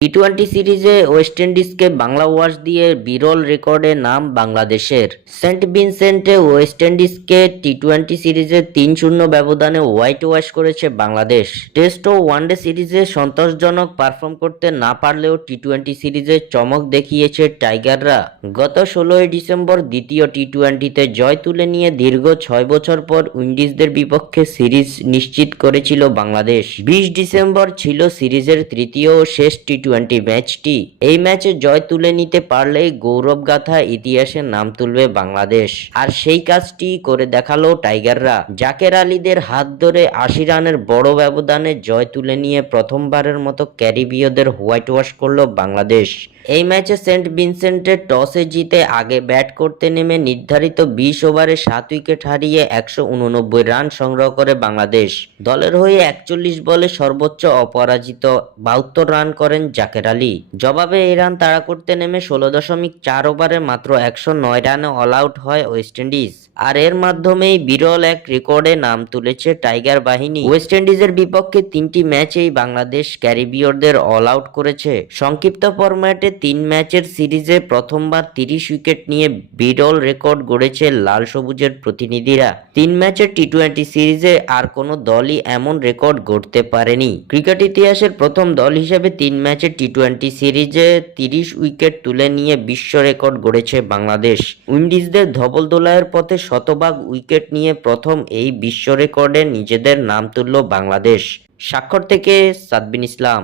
T twenty সিরিজে West ইন্ডিজকে Bangla wash দিয়ে বিরল রেকর্ডে নাম বাংলাদেশের। সেন্ট ভিনসেন্টে ওয়েস্ট ইন্ডিজকে টি-টোয়েন্টি সিরিজে ৩-০ ব্যবধানে হোয়াইট ওয়াশ করেছে বাংলাদেশ। টেস্ট ও ওয়ানডে সিরিজে সন্তোষজনক পারফর্ম করতে না পারলেও টি-টোয়েন্টি সিরিজে চমক দেখিয়েছে টাইগাররা। গত ১৬ই ডিসেম্বর দ্বিতীয় টি-টোয়েন্টিতে জয় তুলে নিয়ে দীর্ঘ ৬ বছর পর উইন্ডিজদের বিপক্ষে সিরিজ নিশ্চিত করেছিল বাংলাদেশ। ২০ ডিসেম্বর ছিল সিরিজের তৃতীয় ও শেষ টি-টোয়েন্টি ম্যাচটি। এই ম্যাচে জয় তুলে নিতে পারলেই গৌরবগাথা ইতিহাসে নাম তুলবে বাংলাদেশ। আর সেই কাজটি করে দেখালো টাইগাররা। জাকের আলীদের হাত ধরে ৮০ রানের বড় ব্যবধানে জয় তুলে নিয়ে প্রথমবারের মতো ক্যারিবীয়দের হোয়াইট ওয়াশ করল বাংলাদেশ। এই ম্যাচে সেন্ট ভিনসেন্টে টসে জিতে আগে ব্যাট করতে নেমে নির্ধারিত ২০ ওভারে ৭ উইকেট হারিয়ে ১৮৯ রান সংগ্রহ করে বাংলাদেশ। দলের হয়ে ৪১ বলে সর্বোচ্চ অপরাজিত ৭২ রান করেন জাকের আলী। জবাবে এই রান তাড়া করতে নেমে ১৬.৪ ওভারে মাত্র ১০৯ রানে অল আউট হয় ওয়েস্ট ইন্ডিজ। আর এর মাধ্যমেই বিরল এক রেকর্ডে নাম তুলেছে টাইগার বাহিনী। ওয়েস্ট ইন্ডিজের বিপক্ষে ৩টি ম্যাচেই বাংলাদেশ ক্যারিবীয়দের অল আউট করেছে। সংক্ষিপ্ত ফরম্যাটে ৩ ম্যাচের সিরিজে প্রথমবার ৩০ উইকেট নিয়ে বিরল রেকর্ড গড়েছে লাল সবুজের প্রতিনিধিরা। ৩ ম্যাচের টি-টোয়েন্টি সিরিজে আর কোনো দলই এমন রেকর্ড গড়তে পারেনি। ক্রিকেট ইতিহাসের প্রথম দল হিসেবে ৩ ম্যাচের টি-টোয়েন্টি সিরিজে ৩০ উইকেট তুলে নিয়ে বিশ্ব রেকর্ড গড়েছে বাংলাদেশ। উইন্ডিজদের ধবলদোলাইয়ের পথে শতভাগ উইকেট নিয়ে প্রথম এই বিশ্ব রেকর্ডে নিজেদের নাম তুলল বাংলাদেশ। স্বাক্ষর থেকে সাদবিন ইসলাম।